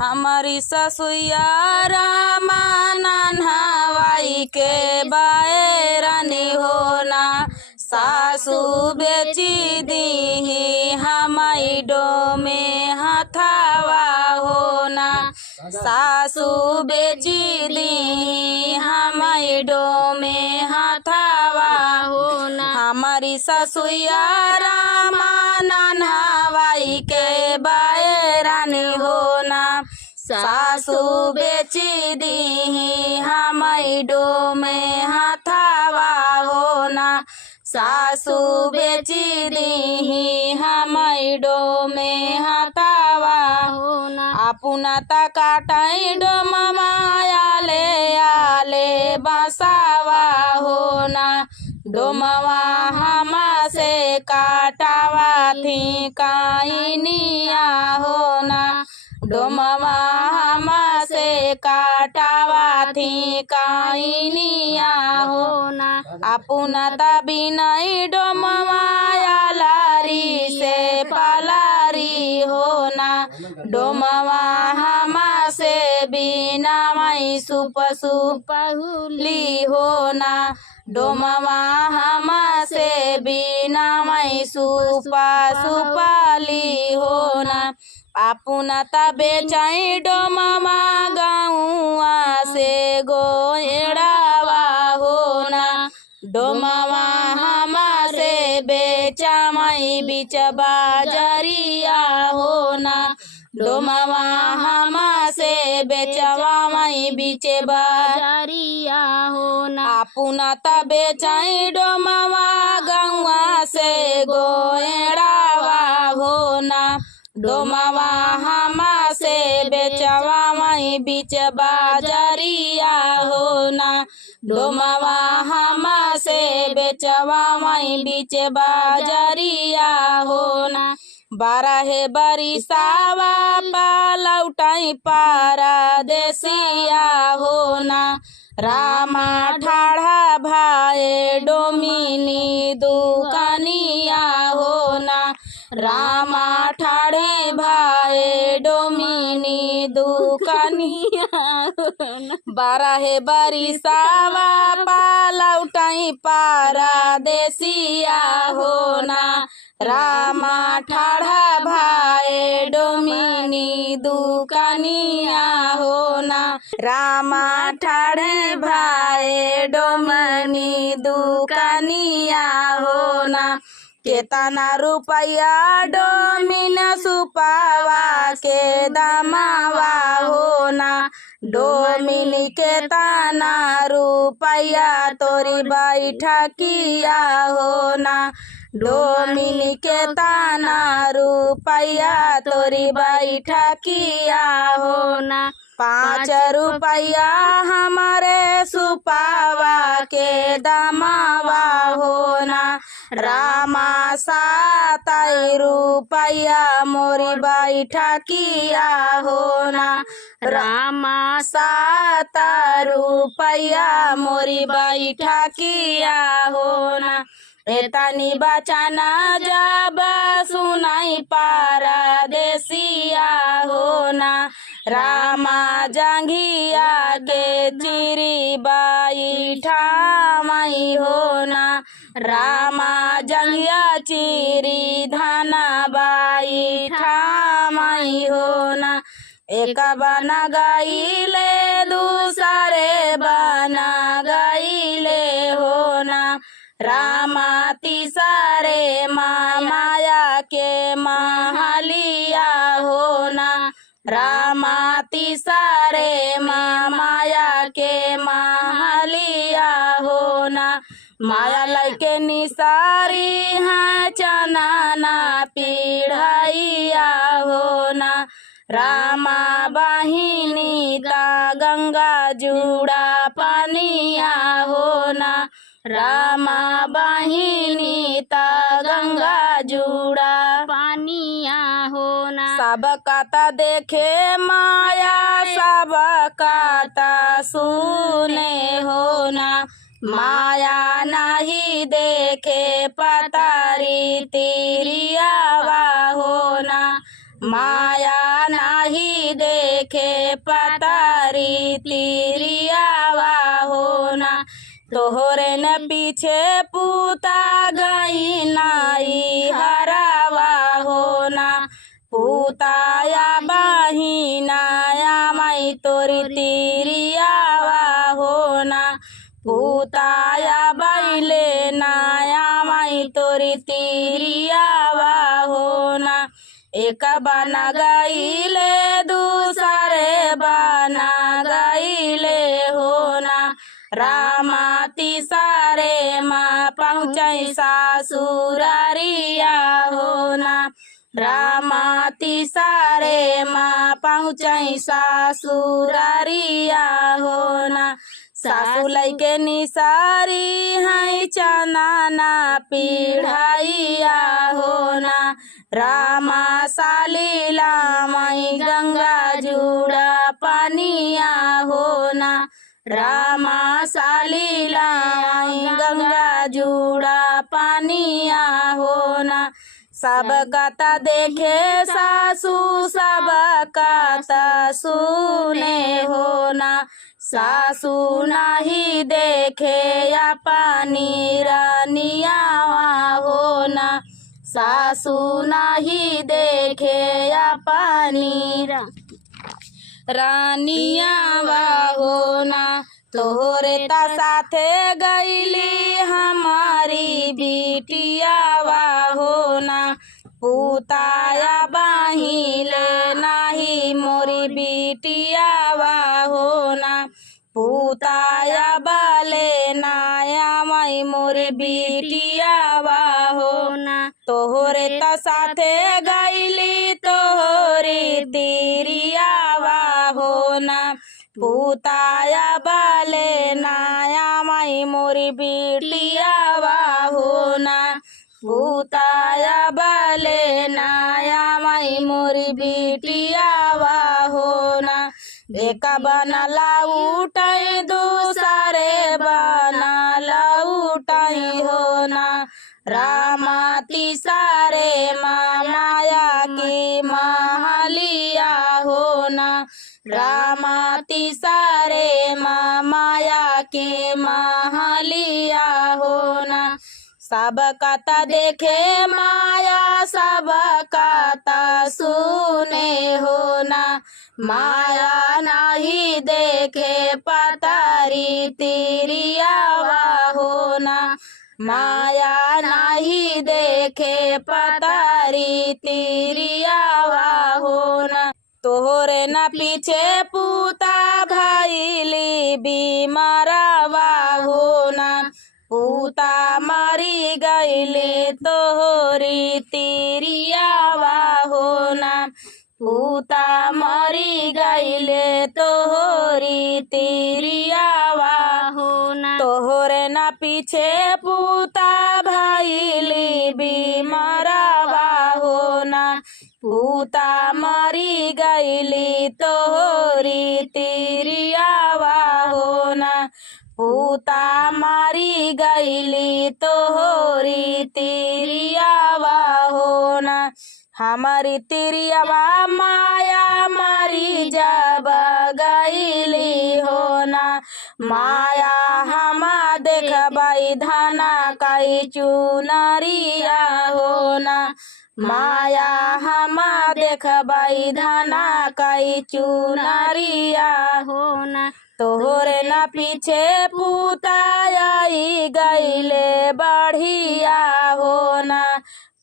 हमारी ससुया रामा नन्हवाई के बायरानी होना सासू बेची दी हमारी डो में हथावा होना सासू बेची दी हमारी डो में हथावा होना हमारी ससुया रामा नन्हवाई के बायरानी होना सासू बेची दी हमारी डो में हथावा होना सासू बेची दी हमारी डो में हथावा होना अपना तकाटाई डो ममायाले आले बसावा होना डोमवा हमा से काटावा थी काइनिया होना डोमवा हमा से काटावा थी काइनिया होना अपना तभी नहीं डोमवा लारी से पलारी होना डोमवा हमा से बिना मई सुपसुपहुली होना डोमवा हमा से बिना मई सुपाली होना अपना तबे चाहे डोमवा गाँवा से गोएड़ावा होना डोमवा हमा से बेचा मई बीच बाजरिया होना डोमवा हमा से बेचवा मई बीच बाजरिया होना अपना तबे चाहे डोमवा गाँवा से गोएड़ावा होना डोमवा हमा से बेचवा मई बीच बाजरिया होना डोमवा हमा से बेचवा मई बीच बाजरिया होना बारह बरिसावा पालौटाई पारा देसिया होना रामा ठाढ़ा भाई डोमिनी दुकानिया होना रामा ठाढ़े भाई डोमिनी दुकानिया होना बारह बरिसावा पालौटाई पारा देसिया होना रामा ठाढ़ा भाई डोमिनी दुकानिया होना रामा ठाढ़े भाई डोमिनी दुकानिया होना केतना रुपया डोमिन सुपावा के दमावा होना डोमिन केतना रुपया तोरी बैठा किया होना डोमिन केतना रुपया तोरी बैठा किया होना 5 रुपया हमारे सुपावा के दमावा होना रामा 7 रुपया मोरी बैठा किया होना रामा 7 रुपया मोरी बैठा किया होना एतनी बचाना जब सुनाई पारा देसिया होना रामा जंघिया के चिरी बैठा मई होना रामा जंघिया चिरी धाना बैठा मई होना एक बना गईले दूसरे बना गईले होना रामा तीसरे माया के महलिया होना रामा तीसरे माया के महलिया होना माया लैके निसारी है चनाना पीढ़ैया होना रामा बहिनी ता गंगा जुड़ा पनिया होना रामा बहिनी ता गंगा जुड़ा पानिया होना सब काता देखे माया सब काता सुने होना माया नहीं देखे पतारी तिरियावा होना माया नहीं नाही देखे पतारी तिरियावा होना तोहरे न पीछे पूता गई नाई हरावा होना पूताया बहिनाया माई तोरी तिरियावा होना पूताया बैले नाया माई तोरी तिरियावा होना एक बना गईले दूसरे बना गईले होना रामा तिसारे माँ पहुँचई सासुरारिया होना रामा तिसारे माँ पहुँचई सासुरारिया होना सासु लैके निसारी है चनाना पीढ़ाइया होना रामा सालीला मई गंगा जुड़ा पानिया होना रामा सालीला मई गंगा जुड़ा पानिया होना सब कथा देखे सासू सब कथा सुने होना सासू नहीं देखे या पानी रानियावा होना सासू नहीं देखे या पानी रानियावा होना तोहरे ता साथे गईली हमारी बिटियावा होना पूताया बाहिले नाही मोरी बिटियावा होना पूताया बाले नाया माई मोरी बिटियावा होना तोहरे ता साथे गईली तोहरी तिरियावा होना पूताया बाले नाया माई मोरी बिटियावा होना पूताया बाले नाया माई मोरी बिटियावा होना एक बनला उठाई दूसरे बनला उठाई होना रामा तिसारे माया की महलिया होना रामा तिसारे माया के महलिया होना सब कथा देखे माया सब कथा सुने होना माया नहीं देखे पतारी तिरियावा होना माया नहीं देखे पतारी तिरियावा होना तोहरे न पीछे पूता भइली बीमारवा होना पूता मरी गईले तोहरी तिरियावा होना पूता मरी गईले तोहरी तिरियावा होना तोहरे न पीछे पूता भइली बीमारवा होना पूता मरी गईली तोहरी तिरियावा होना पूता मरी गईली तोहरी तिरियावा होना हमारी तिरियावा माया मरी जब गईली होना माया हम देखबई धना कई चुनरिया होना माया हम देखबई धना कई चुनरिया होना तोहरे न पीछे पूताई गईले बढ़िया होना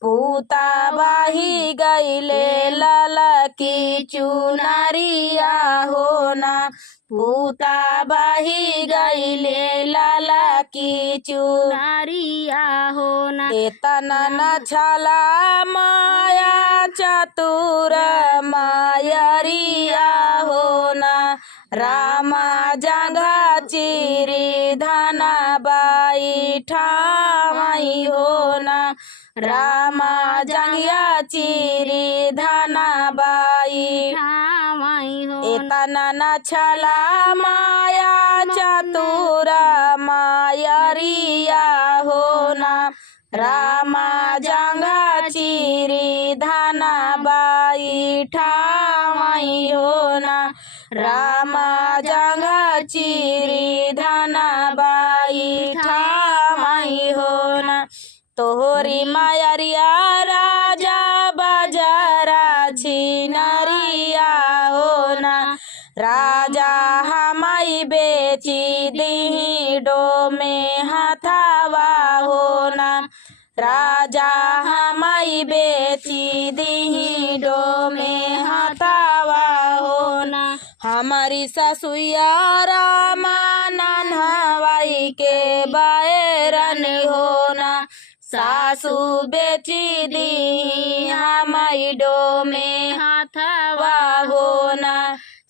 पूता बाही गईले ललकी चुनरिया होना पूता बाही गईले ललकी चुनरिया होना एतना न छला माया चतुर मायरिया होना रामा जगह चिरी धना बाई ठाई होना रामा जंगिया चिरी धना बाई ठाई होना एतना न छला माया चतुर मायरिया होना रामा जंगा चिरी धना बाई ठाई ठामई हो ना रामा जागा चिरी धनाबाई ठामई हो ना तोहरी मायरिया राजा बाजारा छिनरिया हो ना राजा हमाई बेची दी डो में हथावा हो ना राजा हमाई बेची दी डो में हथावा हो ना हमारी ससुया रामा नन्हवाई के बायरन हो ना सासू बेची दी हमाई डो में हथवा हो ना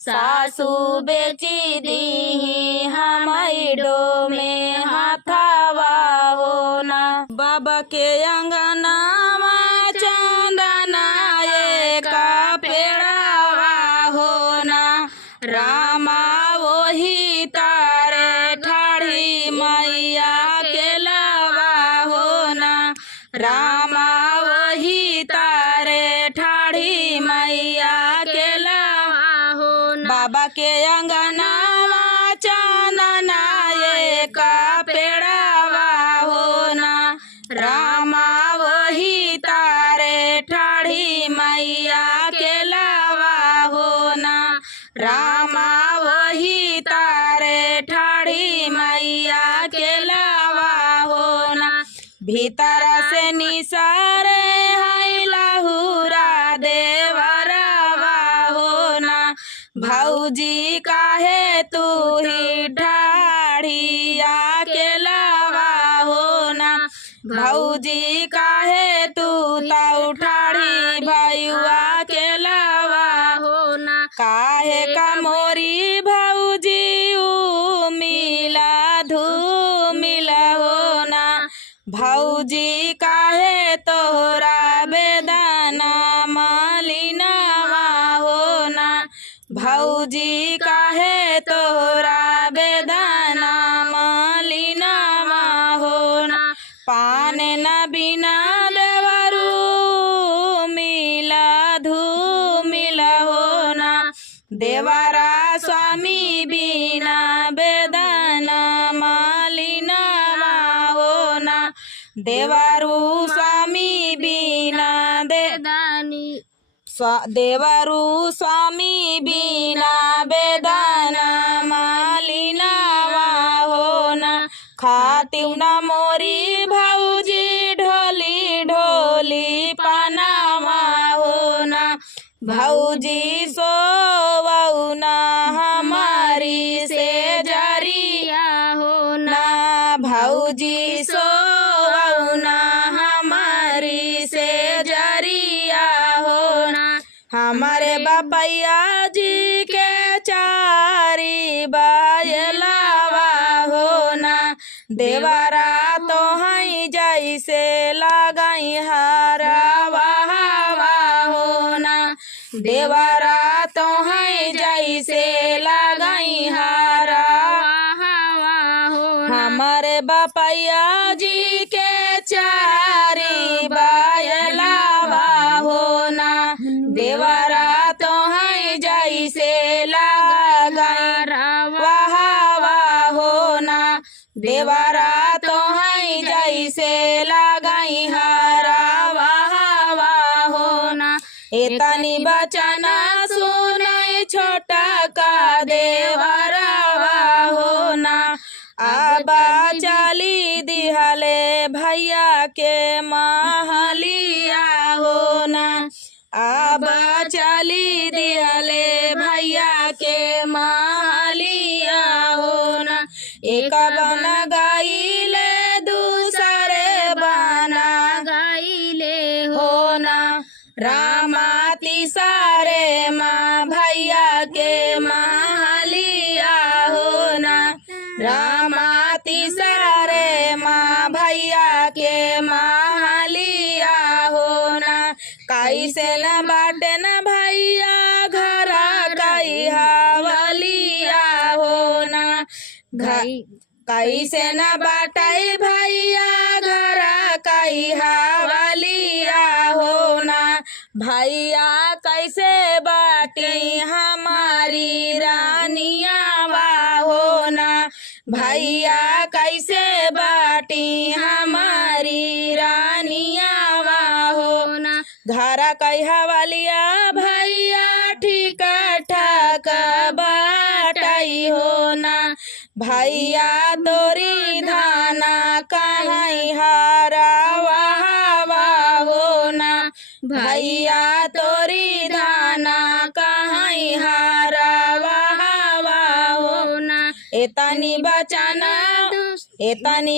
सासू बेची दी हमाई डो में हथवा हो ना बाबा के अंगना चंदना का पेड़ावा हो ना रामा वही तारे ठाड़ी मैया के लवा हो ना रामा वही तारे ठाड़ी मैया के लवा हो ना बाबा के अंगना चंदना का पेड़ावा हो ना रामा वही तारे ठाड़ी मैया के लवा हो ना रामा वही तारे ठाड़ी मैया के लवा हो ना भीतर से निसारे है लहुरा देवरवा हो ना भौजी काहे तू ही ढाढ़िया के लवा हो ना भौजी काहे तू ताऊ ठाड़ी भैया के लवा हो ना काहे का मोरी भौजी मिला मिला हो ना भौजी काहे तोरा बेदाना मालिनवा हो ना भौजी काहे तोरा बेदाना मालिनवा हो ना पान न बिना देवरू मिला मिला हो ना देवरा स्वामी बिना बेदाना मालिनवा हो ना देवरू स्वामी बिना देदानी देवरू स्वामी बिना बेदाना मालिनवा हो ना खातिव न मोरी भौजी ढोली ढोली पनावा हो ना भौजी सोवऊ ना हमारी से जरिया हो ना भौजी सोवऊ ना हमारी से जरिया हो ना हमारे बापैया जी के चारी बायलावा हो ना देवरा तो हई जैसे लगाई हरावा हो ना देवरा तो हई जैसे लगाई हरावा हो हमारे बापैया जी के चारी बायलावा हो ना देवरा तो हई जैसे लगावा हो ना देवरा तो हई जैसे लगाई हरावा हो ना एतनी बचना सुनई छोटा का देवरावा हो ना आबा चली दिहले भैया के महलिया हो ना आबा चली दिहले भैया के महलिया हो ना एक बना गाइले दूसरे बना गाइले हो ना रामा तिसारे माँ भैया के महलिया हो ना रामा तिसारे माँ भैया के महलिया हो ना कैसे न बाटे न भैया घरा कई हवलिया हो ना कैसे न बाटे भैया घरा कई हवलिया हो ना भैया कैसे बाटी भैया कैसे बाटी हमारी रानिया हो ना। घरा कहा वालिया भैया ठीक ठाक बाटाई हो ना। भैया तोरी धाना कहीं हारा वाहवा हो ना। भैया तोरी धाना कहीं हारा वाहवा हो ना। एतनी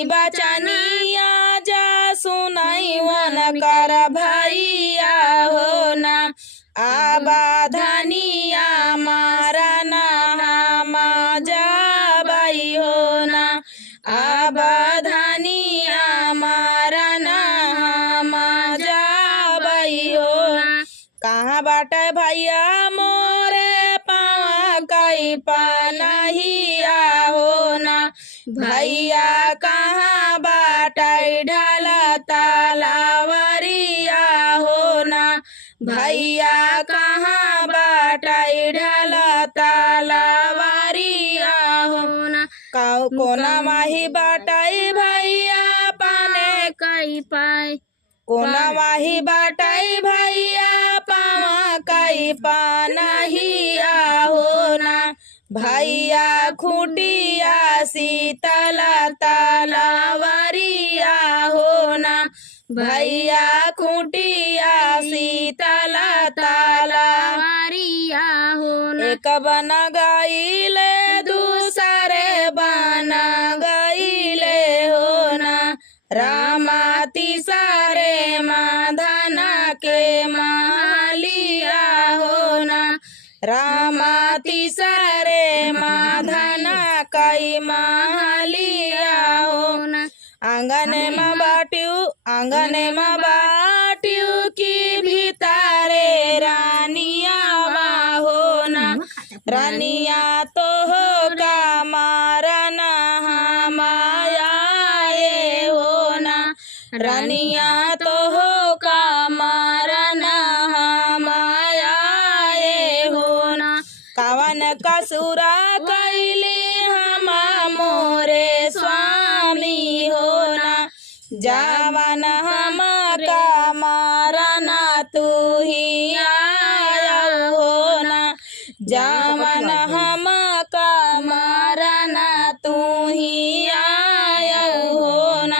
बचानिया जा सुनाई वन कर भैया हो ना। आबा धनिया मारा नामा जाबाई हो ना। आबा धनिया मारा नामा जाबाई हो ना। कहाँ बाटे भैया मोरे पावा कई पनहिया हो ना। भैया कहाँ बाटे ढाला तालावरिया हो ना। भैया कहाँ बाटे ढाला तालावरिया हो ना। कोना माही बाटे भैया पाने कई पाए। कोना माही बाटे भैया पावा कई पानहिया हो ना। भैया खूटिया शीतला तालावरिया हो ना। भैया खूटिया शीतला तालावरिया हो ना। एक बन गईले दूसरे बन गईले हो ना। रामा तीसरे माधना के मालिया हो ना। रामा तीसरे माधना कई मालिया हो ना। आंगन में बाटियू की भीतरे रानिया हो ना। रानिया तो हो का मारना हमाया हो ना। रानिया तो हो का मारना हमाया हो ना। कावन कसुरा कैली हम मोरे स्वामी हो ना। जावन हम का मारना तू ही आया हो ना। जावन हम का मारना तू ही आया हो ना।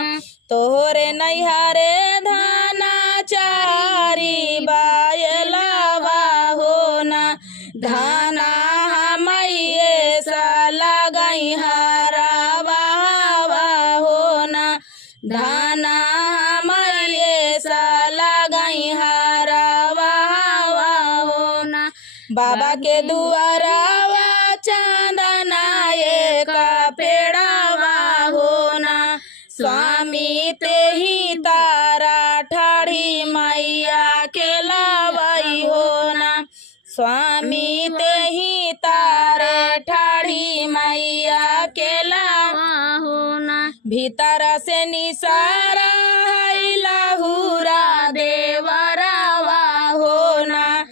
तोहरे नैहरे धाना चारी बायलवा हो ना। धाना हमये सा लगई हरावा हो ना। धाना हमये सा लगई हरावा हो ना। बाबा के दुआरावा चांदना एक पेड़ावा हो ना। स्वामी ते ही तारा ठाड़ी मैया के लावाई हो ना। स्वामी ते ही तारा ठाड़ी मैया के लावा हो ना। भीतर से निसारा है लहुरा देवरावा हो ना।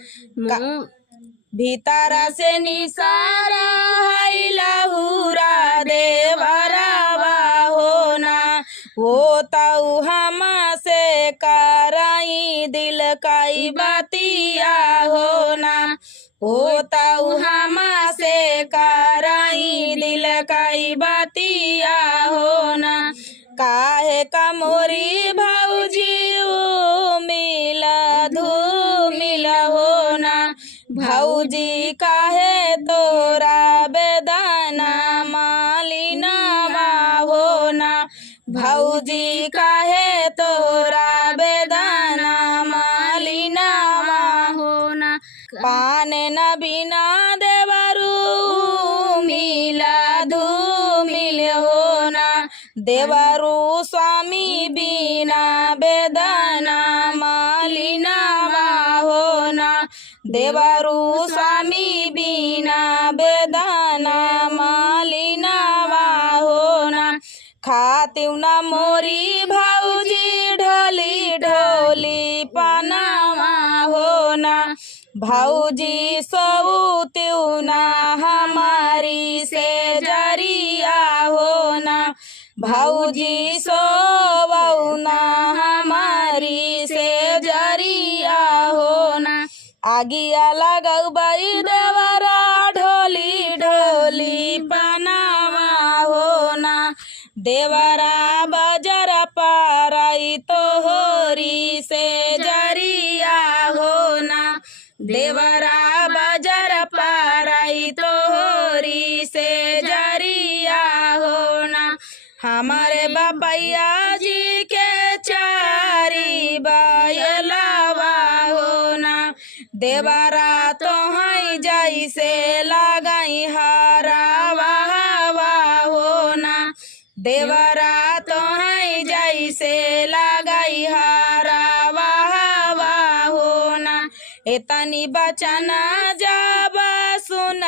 भीतर से निसारा है लहुरा देवरावा हो ना। वो तऊ हम से कराई दिल कई बतिया हो ना। वो तऊ हम से कराई दिल कई बतिया हो ना। काहे का मोरी भौजी मिल धूमिल हो ना। भौजी काहे तोरा बेदाना मालिनावा हो ना। भौजी काहे तोरा बेदाना मालिनावा हो ना। पाने न बिना देवरू मिला धूमिल हो ना। देवरू स्वामी बिना बेदाना मालिनावा हो ना। देवरू स्वामी बिना बेदाना मालिनावा हो ना। खातिव न मोरी भौजी ढोली ढोली पनावा हो ना। भौजी सऊ त्यू ना हमारी से जरिया हो भौजी सोवना हमारी से जरिया होना आगिया लगौबई देवरा ढोली ढोली पनावा होना देवरा बजर पाराई तोहरी से जरिया होना देवरा बजर पाराई तोहरी से जरिया होना हमारे बपैया जी के चारी बयलवा होना देवरा तो हई जैसे लगाई हरावा होना देवरा तो हई जैसे लगाई हरावा होना एतनी बचन जब सुन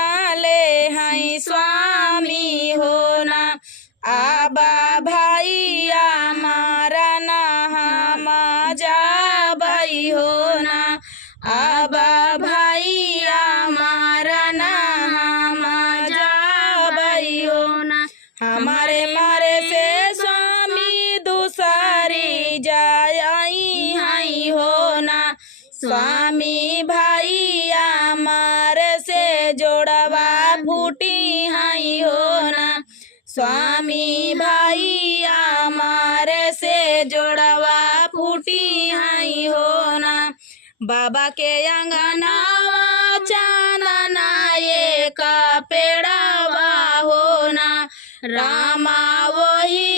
ले हई स्वामी होना आबा भैया मारा ना हम जाबई होना आबा भैया मारा ना हम जाबई होना हमारे मारे से स्वामी दूसरी जाई हई होना स्वामी भैया मारे से जोड़वा फूटी हई होना स्वामी भैया मारे से जोड़वा फूटी हई होना बाबा के अंगनावा चांदना एक पेड़वा होना रामा वही